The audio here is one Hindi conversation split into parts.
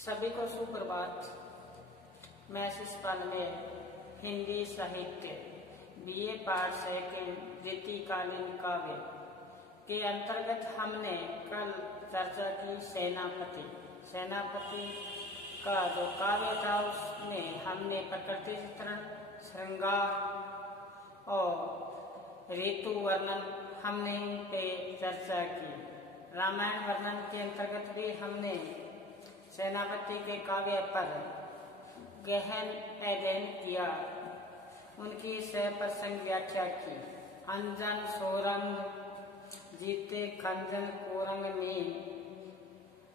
सभी को सुप्रभात। मैं शिष्यपाल में हिंदी साहित्य बीए पाठ सेकंड रीतिकालीन काव्य के अंतर्गत हमने कल चर्चा की सेनापति का जो काव्य था उसमें हमने प्रकृति चित्रण, श्रृंगार और ऋतु वर्णन हमने इन पे चर्चा की। रामायण वर्णन के अंतर्गत भी हमने सेनापति के काव्य पर गहन अध्ययन किया, उनकी सप्रसंग व्याख्या की। अंजन सोरंग जीते खंजन कोरंग में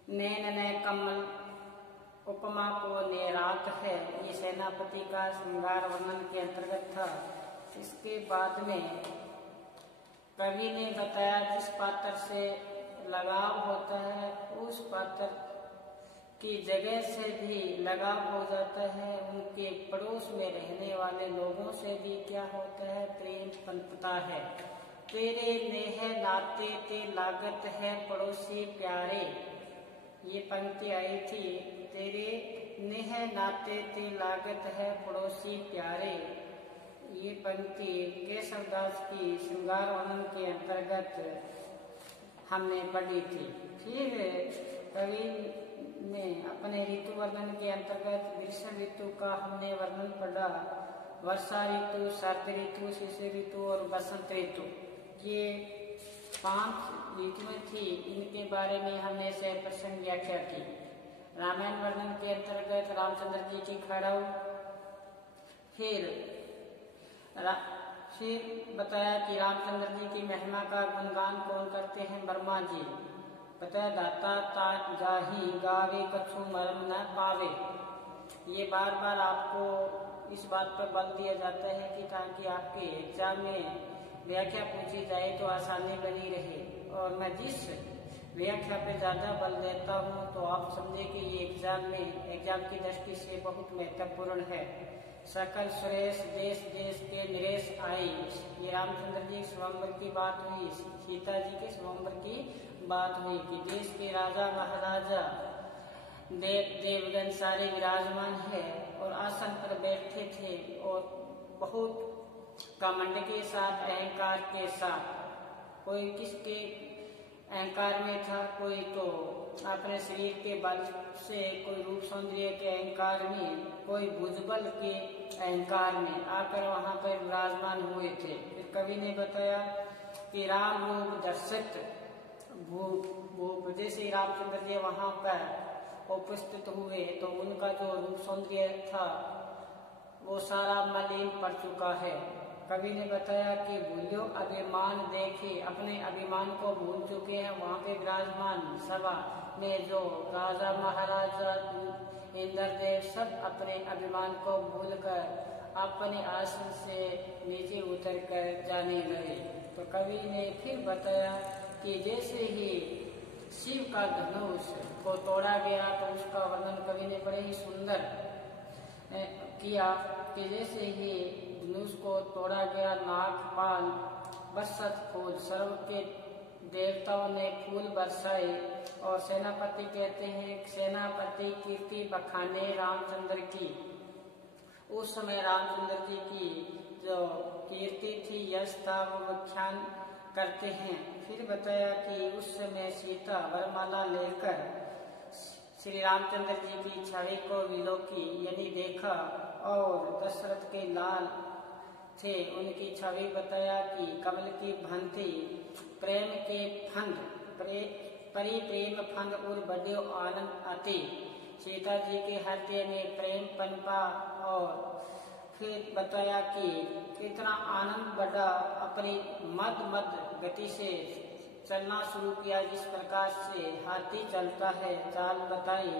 नैन ने कमल उपमा को नेरात है, ये सेनापति का श्रृंगार वर्णन के अंतर्गत था। इसके बाद में कवि ने बताया जिस पात्र से लगाव होता है उस पात्र की जगह से भी लगाव हो जाता है, उनके पड़ोस में रहने वाले लोगों से भी क्या होता है, प्रेम पनपता है। तेरे नेह नाते ते लागत है पड़ोसी प्यारे, ये पंक्ति आई थी। तेरे नेह नाते ते लागत है पड़ोसी प्यारे, ये पंक्ति केशवदास की श्रृंगार वर्णन के अंतर्गत हमने पढ़ी थी। फिर कवि ने अपने ऋतु वर्णन के अंतर्गत ग्रीष्म ऋतु का हमने वर्णन पढ़ा। वर्षा ऋतु, शरद ऋतु, शिशिर ऋतु और बसंत ऋतु, ये 5 ऋतुएं थी। इनके बारे में हमने सप्रसंग व्याख्या की। रामायण वर्णन के अंतर्गत रामचंद्र जी की खड़ाऊ, फिर बताया कि रामचंद्र जी की महिमा का गुणगान कौन करते हैं, ब्रह्मा जी। बताया दाता तात जाही गावे कछु मरम न पावे, ये बार बार आपको इस बात पर बल दिया जाता है कि ताकि आपके एग्जाम में व्याख्या पूछी जाए तो आसानी बनी रहे। और मैं जिस व्याख्या पे ज्यादा बल देता हूँ तो आप समझे कि ये एग्जाम की दृष्टि से बहुत महत्वपूर्ण है। सकल सुरेश देश देश के निरेश आई, ये रामचंद्र जी स्वयंवर की बात हुई, सीता जी के स्वयंवर की बात हुई कि देश के राजा महाराजा देवगण सारे विराजमान है और आसन पर बैठे थे और बहुत घमंड के साथ, अहंकार के साथ। कोई किसके अहंकार में था, कोई तो अपने शरीर के बल से, कोई रूप सौंदर्य के अहंकार में, कोई भुजबल के अहंकार में आकर वहां पर विराजमान हुए थे। फिर कवि ने बताया कि राम रूप दर्शित भूप, जैसे रामचंद्र जी वहां पर उपस्थित हुए तो उनका जो रूप सौंदर्य था वो सारा मलिन पड़ चुका है। कवि ने बताया कि भूल्यो अभिमान देखे, अपने अभिमान को भूल चुके हैं। वहां पे विराजमान सभा में जो राजा महाराजा इंद्रदेव सब अपने अभिमान को भूलकर अपने आसन से नीचे उतर कर जाने लगे। तो कवि ने फिर बताया कि जैसे ही शिव का धनुष को तोड़ा गया तो उसका वर्णन कवि ने बड़े ही सुंदर किया कि जैसे ही धनुष को तोड़ा गया, नाग पाल बरसत फूल, सर्व के देवताओं ने फूल बरसाए। और सेनापति कहते हैं सेनापति कीर्ति बखाने रामचंद्र की। उस समय रामचंद्र जी की जो कीर्ति थी, यश था, वो व्याख्यान करते हैं। फिर बताया कि उस समय सीता वरमाला लेकर श्री रामचंद्र जी की छवि को विलोकी यानी देखा और दशरथ के लाल थे, उनकी छवि बताया कि कमल की भंती प्रेम के फंद परी प्रेम फंद और बड़े आनंद अति, सीता जी के हृदय में प्रेम पनपा। और फिर बताया कि इतना आनंद बढ़ा, अपनी मद गति से चलना शुरू किया जिस प्रकार से हाथी चलता है। चाल बताई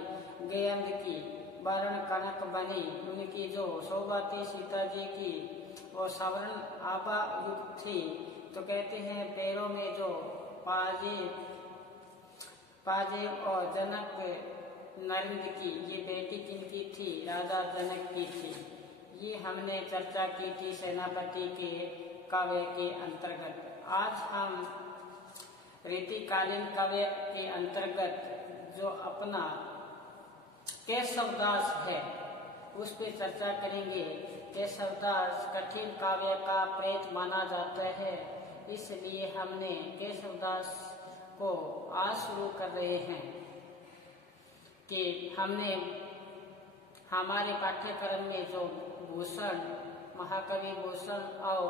गेंद की वर्ण कनक बनी, उनकी जो शोभा थी सीता जी की वो सवर्ण आभा युक्त थी। तो कहते हैं पैरों में जो पाजे और जनक नरेंद्र की, ये बेटी किनकी थी, राजा जनक की थी। ये हमने चर्चा की थी सेनापति के काव्य के अंतर्गत। आज हम रीतिकालीन काव्य के अंतर्गत जो अपना केशवदास है, उस पर चर्चा करेंगे। केशवदास कठिन काव्य का प्रेत माना जाता है, इसलिए हमने केशवदास को आज शुरू कर रहे हैं कि हमने हमारे पाठ्यक्रम में जो भूषण, महाकवि भूषण और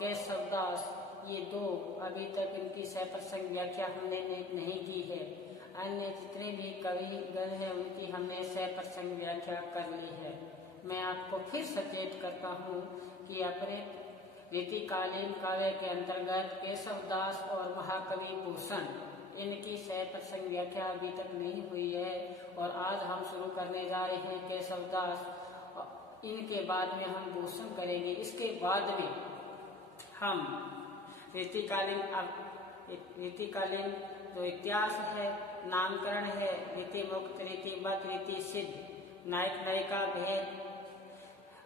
केशवदास, ये दो अभी तक इनकी सप्रसंग व्याख्या हमने नहीं की है। अन्य जितने भी कवि गण हैं उनकी हमने सप्रसंग व्याख्या कर ली है। मैं आपको फिर सचेत करता हूँ कि अपने रीतिकालीन काव्य के अंतर्गत केशवदास और महाकवि भूषण, इनकी सप्रसंग व्याख्या अभी तक नहीं हुई है और आज हम शुरू करने जा रहे हैं केशवदास। इनके बाद में हम भूषण करेंगे। इसके बाद में हम रीतिकालीन जो इतिहास है, नामकरण है, रीति मुक्त, रीतिबद्ध, रीति सिद्ध, नायक नायिका भेद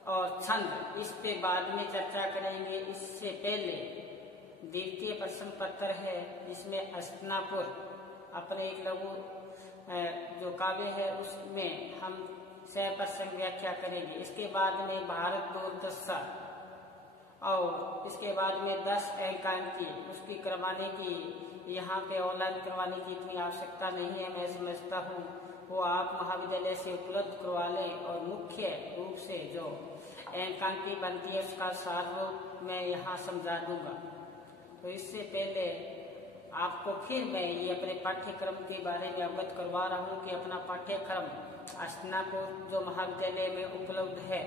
और छंद, इस पे बाद में चर्चा करेंगे। इससे पहले द्वितीय प्रश्न पत्र है, जिसमें हस्तिनापुर अपने एक लघु जो काव्य है उसमें हम सप्रसंग व्याख्या करेंगे। इसके बाद में भारत दूरदर्शा और इसके बाद में 10 अंकांकी, उसकी करवाने की यहाँ पे ऑनलाइन करवाने की इतनी आवश्यकता नहीं है, मैं समझता हूँ वो आप महाविद्यालय से उपलब्ध करवा लें। और मुख्य रूप से जो अंकांकी बनती है उसका सार रूप मैं यहाँ समझा दूंगा। तो इससे पहले आपको फिर मैं ये अपने पाठ्यक्रम के बारे में अवगत करवा रहा हूँ कि अपना पाठ्यक्रम हस्तिनापुर जो महाविद्यालय में उपलब्ध है,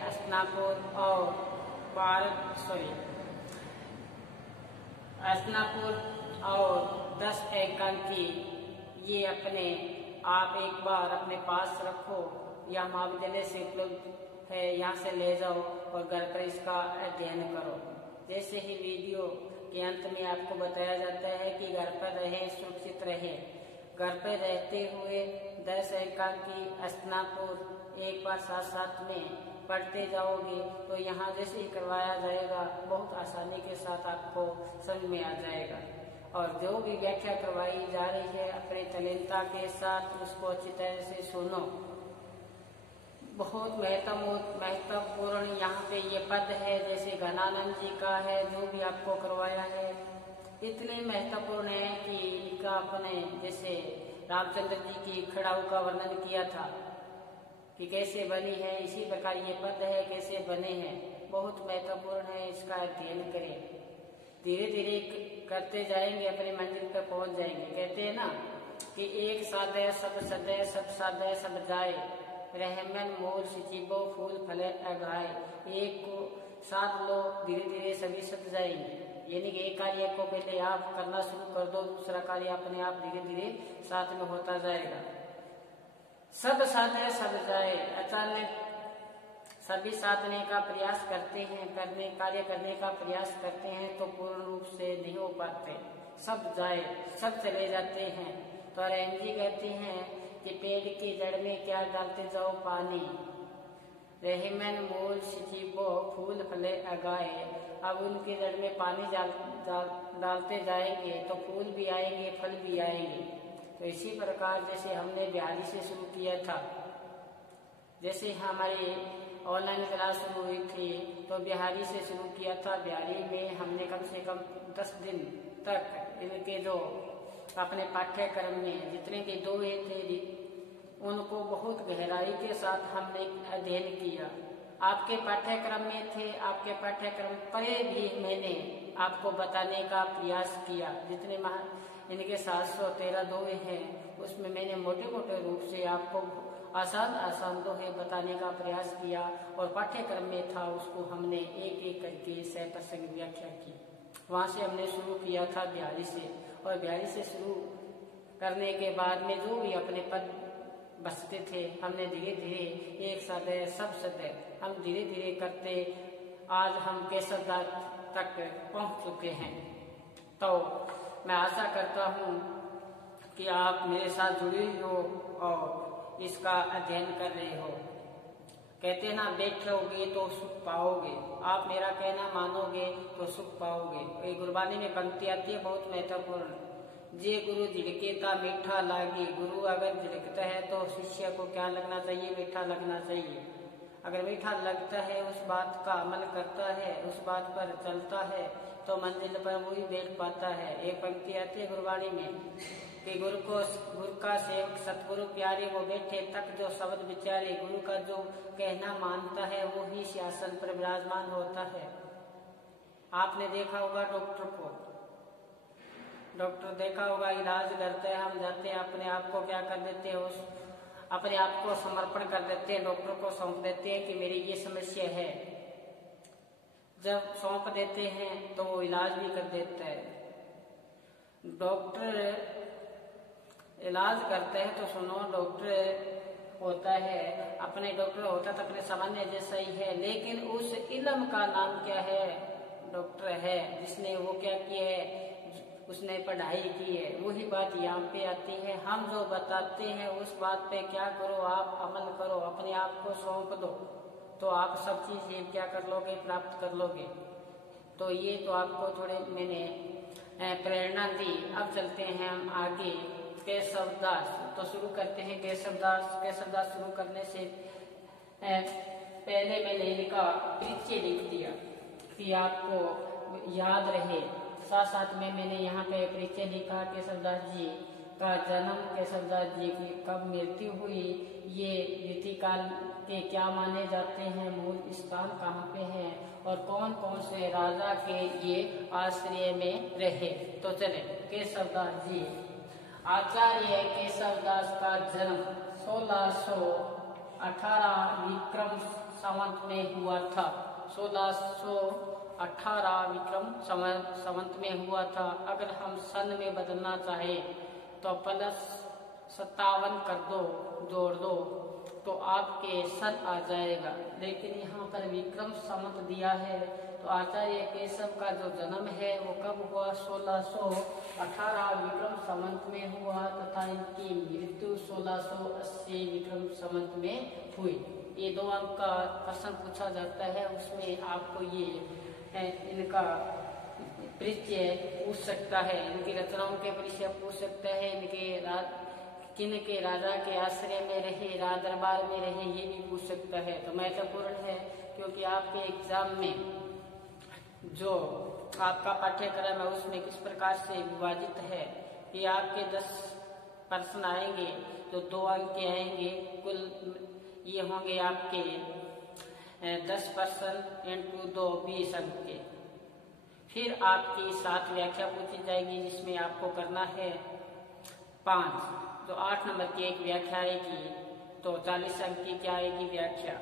हस्तिनापुर और हस्तिनापुर और 10 अंकांकी, ये अपने आप एक बार अपने पास रखो या महाविद्यालय से उपलब्ध है, यहाँ से ले जाओ और घर पर इसका अध्ययन करो। जैसे ही वीडियो के अंत में आपको बताया जाता है कि घर पर रहें, सुरक्षित रहें, घर पर रहते हुए 10 अंकांकी हस्तिनापुर एक बार साथ साथ में पढ़ते जाओगे तो यहाँ जैसे ही करवाया जाएगा बहुत आसानी के साथ आपको समझ में आ जाएगा। और जो भी व्याख्या करवाई जा रही है अपने तल्लीनता के साथ उसको अच्छी तरह से सुनो। बहुत महत्वपूर्ण यहाँ पे ये पद है, जैसे घनानंद जी का है जो भी आपको करवाया है, इतने महत्वपूर्ण है कि इनका अपने जैसे रामचंद्र जी की खड़ाऊ का वर्णन किया था कि कैसे बनी है, इसी प्रकार ये पद है कैसे बने हैं, बहुत महत्वपूर्ण है, इसका अध्ययन करें। धीरे धीरे करते जाएंगे अपनी मंजिल पर पहुंच जाएंगे। कहते हैं ना कि एक सादे सब सदे सब सादे सब जाए, रहमन मोर सिचिबो फूल फले अगाए। एक को साथ लो, धीरे धीरे सभी सद जाएंगे। यानी कि एक कार्य को पहले आप करना शुरू कर दो, दूसरा कार्य अपने आप धीरे धीरे साथ में होता जाएगा। सब साधे सब जाए, अचानक सभी साधने का प्रयास करते हैं, कार्य करने का प्रयास करते हैं तो पूर्ण रूप से नहीं हो पाते, सब जाए, सब चले जाते हैं। तो रैम जी कहते हैं कि पेड़ की जड़ में क्या डालते जाओ पानी, रहमन मूल सिचिबो फूल फले अगाए। अब उनकी जड़ में पानी डालते जाएंगे तो फूल भी आएंगे, फल भी आएंगे। तो इसी प्रकार जैसे हमने बिहारी से शुरू किया था, जैसे हमारी ऑनलाइन क्लास शुरू हुई थी तो बिहारी से शुरू किया था। बिहारी में हमने कम से कम 10 दिन तक इनके जो अपने पाठ्यक्रम में जितने भी दो थे उनको बहुत गहराई के साथ हमने अध्ययन किया। आपके पाठ्यक्रम में थे, आपके पाठ्यक्रम पर भी मैंने आपको बताने का प्रयास किया। जितने इनके 713 दोहे हैं उसमें मैंने मोटे मोटे रूप से आपको आसान दोहे बताने का प्रयास किया और पाठ्यक्रम में था उसको हमने एक एक करके सप्रसंग व्याख्या की। वहाँ से हमने शुरू किया था बिहारी से, और बिहारी से शुरू करने के बाद में जो भी अपने पद बचते थे हमने धीरे धीरे एक सदय सब सदय हम धीरे धीरे करते आज हम केशवदास तक पहुँच चुके हैं। तो मैं आशा करता हूँ कि आप मेरे साथ जुड़े हो और इसका अध्ययन कर रहे हो। कहते ना बैठोगे तो सुख पाओगे, आप मेरा कहना मानोगे तो सुख पाओगे। ये गुरबानी में पंक्ति आती है बहुत महत्वपूर्ण जे गुरु झिड़के ता मीठा लागे। गुरु अगर झिड़कता है तो शिष्य को क्या लगना चाहिए? मीठा लगना चाहिए। अगर मीठा लगता है, उस बात का अमल करता है, उस बात पर चलता है, तो मंजिल पर वही बैठ पाता है। एक पंक्ति आती है गुरबाणी में कि गुरु का सेवक सतगुरु प्यारे, वो बैठे तक जो शब्द विचारे। गुरु का जो कहना मानता है वो ही सिंहासन पर विराजमान होता है। आपने देखा होगा डॉक्टर देखा होगा, इलाज करता है, हम जाते हैं अपने आप को क्या कर देते हैं, अपने आप को समर्पण कर देते हैं, डॉक्टर को सौंप देते हैं कि मेरी ये समस्या है। जब सौंप देते हैं तो वो इलाज भी कर देता है। डॉक्टर इलाज करते हैं तो सुनो, डॉक्टर होता है, अपने डॉक्टर होता तो अपने सामान्य जैसा ही है, लेकिन उस इल्म का नाम क्या है? डॉक्टर है, जिसने वो क्या किया है, उसने पढ़ाई की है। वही बात यहाँ पे आती है, हम जो बताते हैं उस बात पे क्या करो, आप अमल करो, अपने आप को सौंप दो, तो आप सब चीज़ क्या कर लोगे, प्राप्त कर लोगे। तो ये तो आपको थोड़े मैंने प्रेरणा दी। अब चलते हैं हम आगे। केशवदास, तो शुरू करते हैं केशवदास शुरू करने से पहले मैंने इनका परिचय लिख दिया कि आपको याद रहे। साथ साथ में मैंने यहाँ पे परिचय लिखा केशवदास जी का जन्म, केशवदास जी की कब मृत्यु हुई, ये रीतिकाल के क्या माने जाते हैं, मूल स्थान कहाँ पे है, और कौन कौन से राजा के ये आश्रय में रहे। तो चले, केशवदास जी। आचार्य केशवदास का जन्म 1618 विक्रम संवत में हुआ था। 1618 विक्रम संवत में हुआ था। अगर हम सन में बदलना चाहे तो +57 कर दो, जोड़ दो, तो आपके सन आ जाएगा। लेकिन यहाँ पर विक्रम संवत दिया है, तो आचार्य केशव का जो जन्म है वो कब हुआ? 1618 विक्रम संवत में हुआ, तथा इनकी मृत्यु 1680 विक्रम संवत में हुई। ये 2 अंक का प्रश्न पूछा जाता है, उसमें आपको ये इनका परिचय पूछ सकता है, इनकी रचनाओं के परिचय पूछ सकता है, इनके किन के राजा के आश्रय में रहे, राज दरबार में रहे, ये भी पूछ सकता है। तो महत्वपूर्ण है, क्योंकि आपके एग्जाम में जो आपका पाठ्यक्रम है उसमें किस प्रकार से विभाजित है कि आपके 10 प्रश्न आएंगे, जो 2 अंक के आएंगे, कुल ये होंगे आपके 10 प्रश्न × 2 20 अंक के। फिर आपकी 7 व्याख्या पूछी जाएगी, जिसमें आपको करना है 5, तो 8 नंबर की एक व्याख्या आएगी, तो 40 अंक की क्या आएगी व्याख्या,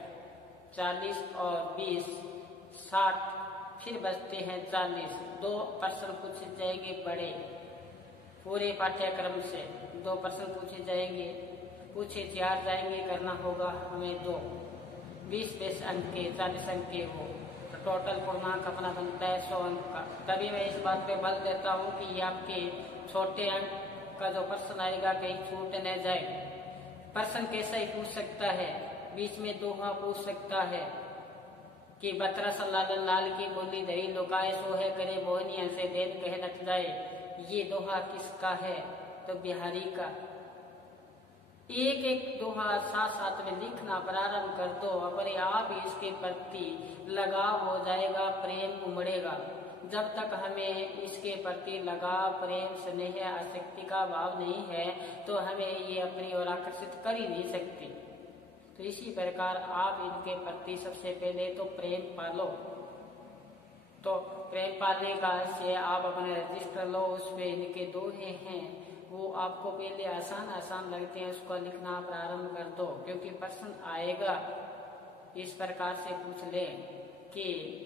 40 और 20 60, फिर बचते हैं 40। 2 प्रश्न पूछे जाएंगे बड़े, पूरे पाठ्यक्रम से 2 प्रश्न पूछे जाएंगे, पूछे 4 जाएंगे, करना होगा हमें 2, 20 अंक के, 40 अंक के हो, तो टोटल पूर्णांक अपना बनता है 100 अंक का। तभी मैं इस बात पे बल देता हूँ कि ये आपके छोटे अंक का जो प्रश्न आएगा कहीं छूट न जाए। प्रश्न कैसा ही पूछ सकता है, बीच में दोहा पूछ सकता है कि बतरा सल्लाल लाल की बोली धरी लोकाए सोहे करे मोहनी से देन कह नट जाए। ये दोहा किसका है? तो बिहारी का। एक एक दोहा साथ साथ में लिखना प्रारंभ कर दो, अपने आप इसके प्रति लगाव हो जाएगा, प्रेम उमड़ेगा। जब तक हमें इसके प्रति लगाव, प्रेम, स्नेह, आसक्ति का भाव नहीं है, तो हमें ये अपनी ओर आकर्षित कर ही नहीं सकती। तो इसी प्रकार आप इनके प्रति सबसे पहले तो प्रेम पालो। तो प्रेम पालने का से आप अपने रजिस्टर लो, उसमें इनके दोहे हैं, वो आपको पहले आसान लगते हैं, उसको लिखना प्रारंभ कर दो, क्योंकि प्रश्न आएगा इस प्रकार से पूछ ले कि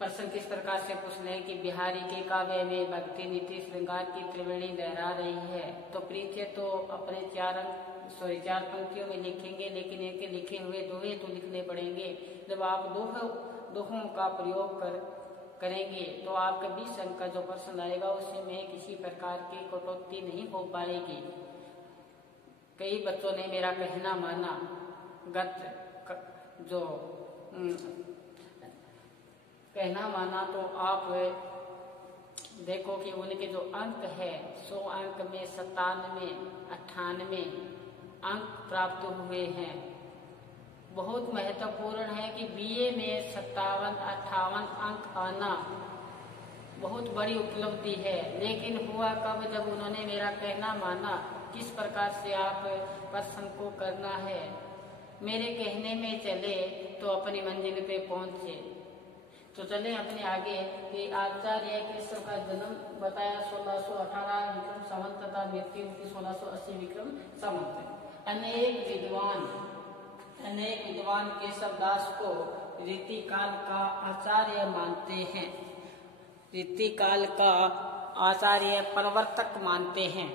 प्रश्न किस प्रकार से पूछ लें कि बिहारी के काव्य में भक्ति, नीति, श्रृंगार की त्रिवेणी लहरा रही है। तो परिचय तो अपने 4 पंक्तियों में लिखेंगे, लेकिन इनके लिखे हुए दोहे तो लिखने पड़ेंगे। जब आप दोहों का प्रयोग करेंगे तो आपका 20 अंक का जो प्रश्न आएगा उसमें किसी प्रकार की कटौती नहीं हो पाएगी। कई बच्चों ने मेरा कहना माना, कहना माना, तो आप देखो कि उनके जो अंक है 100 अंक में 97, 98 अंक प्राप्त हुए हैं। बहुत महत्वपूर्ण है कि बीए में 57, 58 अंक आना बहुत बड़ी उपलब्धि है। लेकिन हुआ कब, जब उन्होंने मेरा कहना माना किस प्रकार से आप प्रश्न को करना है। मेरे कहने में चले तो अपनी मंजिल पे पहुंचे। तो चले अपने आगे कि आचार्य केशव का जन्म बताया 1618 विक्रम संवत तथा मृत्यु 1680 विक्रम संवत। अनेक विद्वान केशवदास को रीतिकाल का आचार्य मानते हैं, रीतिकाल का आचार्य प्रवर्तक मानते हैं।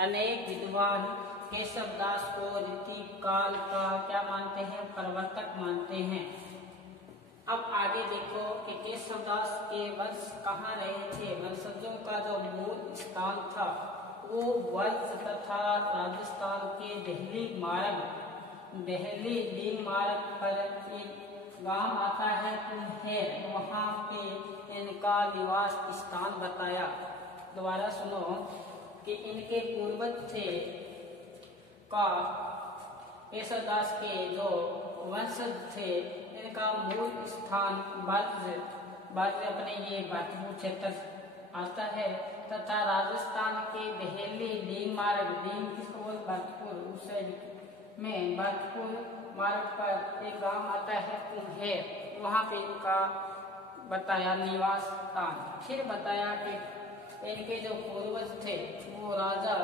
अनेक विद्वान केशवदास को रीतिकाल का क्या मानते हैं, प्रवर्तक मानते हैं। अब आगे देखो कि केशवदास के वंश कहाँ रहे थे। वंशजों का जो मूल स्थान था वो वंश तथा राजस्थान के देहली मार्ग पर एक गांव आता है कुम्हेर, वहाँ पे इनका निवास स्थान बताया। दोबारा सुनो कि इनके पूर्वज थे का केशवदास के जो वंशज थे इनका मूल स्थान बाज अपने ये बाजपुर क्षेत्र आता है तथा राजस्थान के देहली मार्ग किसको बोल बाजपुर, उस में बाजपुर मार्ग पर एक गांव आता है कुम्हेर, वहाँ पे इनका बताया निवास स्थान। फिर बताया कि इनके जो पूर्वज थे वो राजा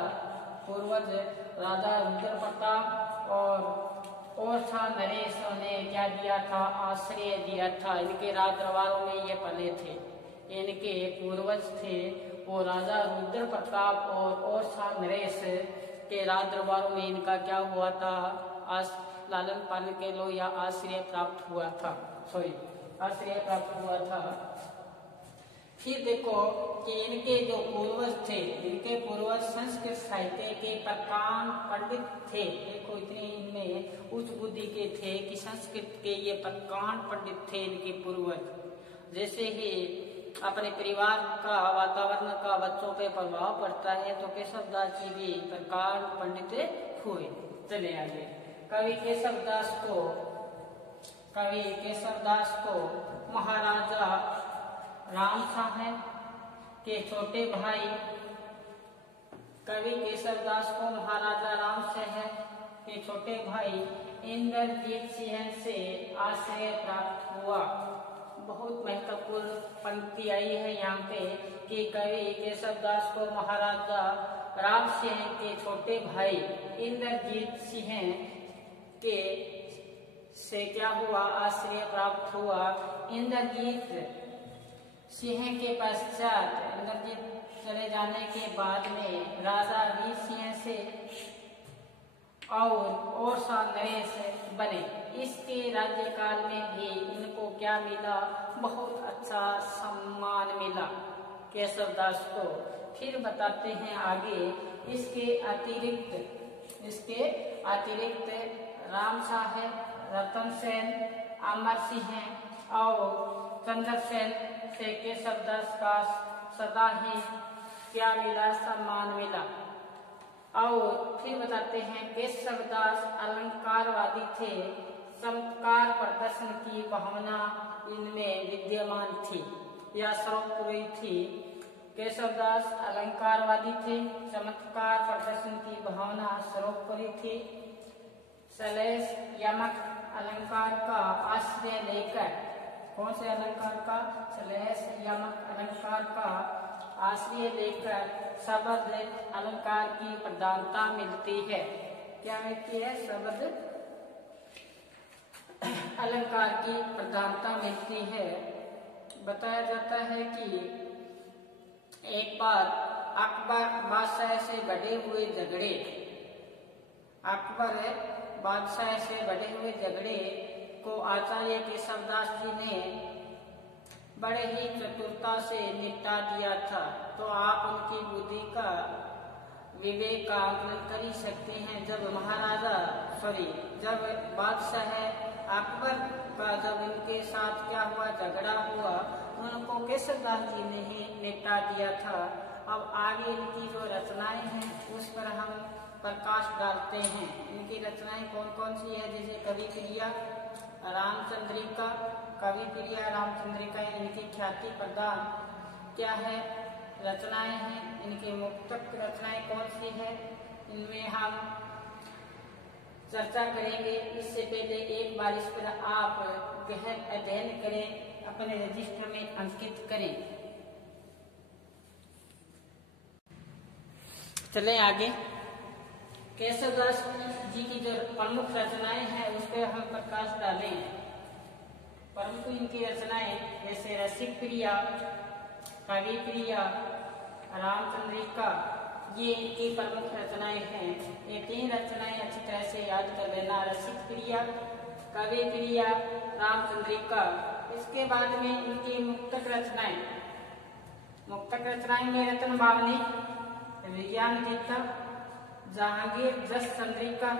रुद्र प्रताप और था नरेश ने क्या दिया था, आश्रय दिया था। इनके राज दरबारों में ये पले थे। इनके पूर्वज थे वो राजा रुद्र प्रताप और था नरेश के राज दरबारों में इनका क्या हुआ था, लालन पालन के लो या आश्रय प्राप्त हुआ था। फिर देखो कि इनके जो पूर्वज थे, इनके पूर्वज संस्कृत साहित्य के प्रकांड पंडित थे। देखो इतने इनमें उच्च बुद्धि के थे कि संस्कृत के ये प्रकांड पंडित थे इनके पूर्वज। जैसे ही अपने परिवार का वातावरण का बच्चों पे प्रभाव पड़ता है तो केशवदास जी भी प्रकांड पंडित हुए। चले आगे। कवि केशवदास को महाराजा राम साहब के छोटे भाई, कवि केशवदास को महाराजा राम साहब के छोटे भाई इंद्रजीत सिंह से आश्रय प्राप्त हुआ। बहुत महत्वपूर्ण पंक्ति आई है यहाँ पे कि कवि केशवदास को महाराजा राम सिंह के छोटे भाई इंद्रजीत सिंह के से क्या हुआ, आश्रय प्राप्त हुआ। इंद्रजीत सिंह के पश्चात इंद्रजीत चले जाने के बाद में राजा वीर सिंह से और सा नरेश बने। इसके राज्यकाल में भी इनको क्या मिला, बहुत अच्छा सम्मान मिला केशवदास को। फिर बताते हैं आगे। इसके अतिरिक्त राम साहब, रतन सेन, अमर सिंह और चंद्रसेन से केशवदास का सदा ही क्या मिला, सम्मान मिला। और फिर बताते हैं केशवदास अलंकारवादी थे। चमत्कार प्रदर्शन की भावना इनमें विद्यमान थी या सर्वोपरि थी। केशवदास अलंकारवादी थे, चमत्कार प्रदर्शन की भावना सर्वोपरि थी। शैलेश यमक अलंकार का आश्रय लेकर, कौन से अलंकार का, शैलेश यमक अलंकार का आश्रय लेकर शब्द अलंकार की प्रधानता मिलती है। क्या मिलती है, शब्द अलंकार की प्रधानता मिलती है। बताया जाता है कि एक बार अकबर बादशाह से बढ़े हुए झगड़े को आचार्य केशवदास जी ने बड़े ही चतुरता से निपटा दिया था। तो आप उनकी बुद्धि का विवेक का आकलन कर ही सकते हैं। जब बादशाह अकबर का जब इनके साथ क्या हुआ, झगड़ा हुआ, उनको केशवदास जी ने ही निपटा दिया था। अब आगे इनकी जो रचनाएं हैं उस पर हम प्रकाश डालते हैं। इनकी रचनाएं कौन कौन सी है, जैसे कवि प्रिया रामचंद्रिका, कवि प्रिया रामचंद्रिका इनकी ख्याति प्रदान क्या है रचनाएं हैं। इनकी मुक्तक रचनाएं कौन सी है, इनमें हम चर्चा करेंगे। इससे पहले एक बार इस पर आप गहन अध्ययन करें, अपने रजिस्टर में अंकित करें। चलें आगे। केशवदास जी की जो प्रमुख रचनाएं हैं उस पर हम प्रकाश डालें। प्रमुख इनकी रचनाएं जैसे रसिक प्रिया, कवि प्रिया, रामचंद्रिका, ये इनकी प्रमुख रचनाएं हैं। ये 3 रचनाएं अच्छी तरह से याद कर लेना, रसिक प्रिया, कवि प्रिया, रामचंद्रिका। इसके बाद में इनकी मुक्तक रचनाएं, मुक्तक रचनाएं में रतन भावनी, विज्ञान गीता, जहांगीर जस चंद्रिका,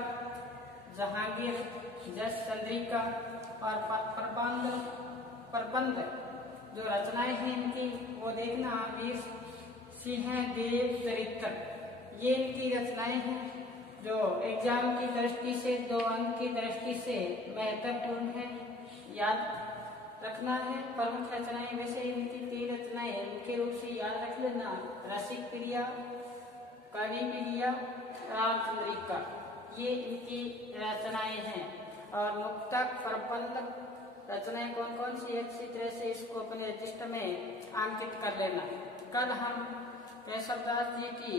जहांगीर जस चंद्रिका और प्रबंध जो रचनाएं हैं इनकी वो देखना, वीर सिंह देव चरित्र, ये इनकी रचनाएं हैं जो एग्जाम की दृष्टि से 2 अंक की दृष्टि से महत्वपूर्ण है, याद रखना है। प्रमुख रचनाएं वैसे इनकी 3 रचनाएं मुख्य रूप से याद रख लेना, रसिक प्रिया, कवि प्रिया, रामचंद्रिका, ये इनकी रचनाएं हैं। और मुक्तक प्रबंध रचनाएं कौन कौन सी, अच्छी तरह से इसको अपने रजिस्टर में अंकित कर लेना। कल हम केशवदास जी की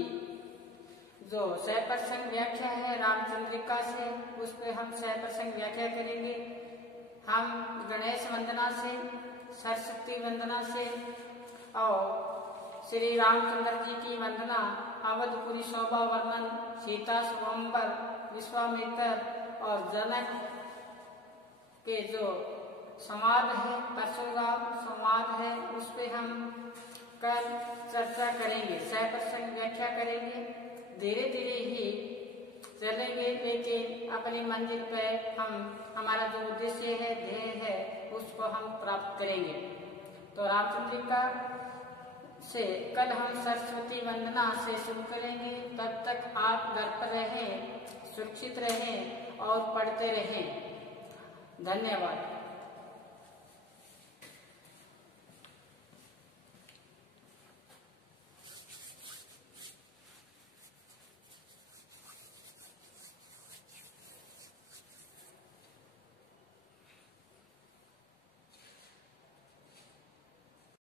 जो सहप्रसंग व्याख्या है रामचंद्रिका से, उस पर हम सहप्रसंग व्याख्या करेंगे। हम गणेश वंदना से, सरस्वती वंदना से और श्री रामचंद्र जी की वंदना, अवधपुरी शोभा वर्णन, सीता स्वयंवर, विश्वामित्र और जनक के जो संवाद है, परशुराम संवाद है, उस पे हम कल चर्चा करेंगे, सहप्रसंग व्याख्या करेंगे। धीरे धीरे ही चलेंगे, लेकिन अपनी मंजिल पे हम हमारा जो उद्देश्य है, ध्येय है, उसको हम प्राप्त करेंगे। तो रामचंद्रिका से कल हम सरस्वती वंदना से शुरू करेंगे। तब तक आप घर पर रहें, सुरक्षित रहें और पढ़ते रहें। धन्यवाद।